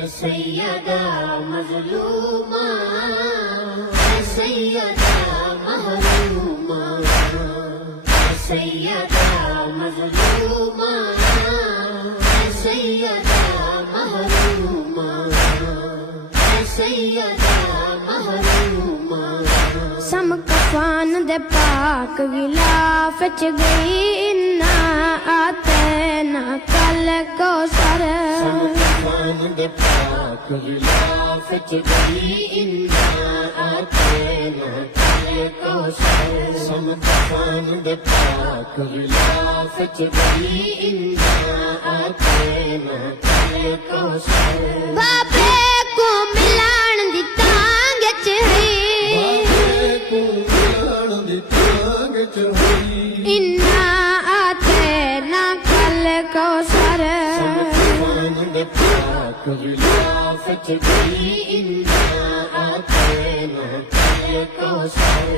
सैयदा मज़लूमा, सैयदा महरूमा, सैयदा मज़लूमा, सैयदा महरूमा, सैयदा महरूमा। समकफान दे पाक गिलाफ च गई इन्ना आते ना कल को सर। समकफान दे पाक गिलाफ च गई इन्ना आते ना कल को सर। समकफान दे पाक गिलाफ च गई इन्ना आते ना कल को सर। बाबे को मिलान दी टांग च इन्ना आते ना कल को सर। समकफान दे पाक गिलाफ च गई इन्ना आते ना कल को सर।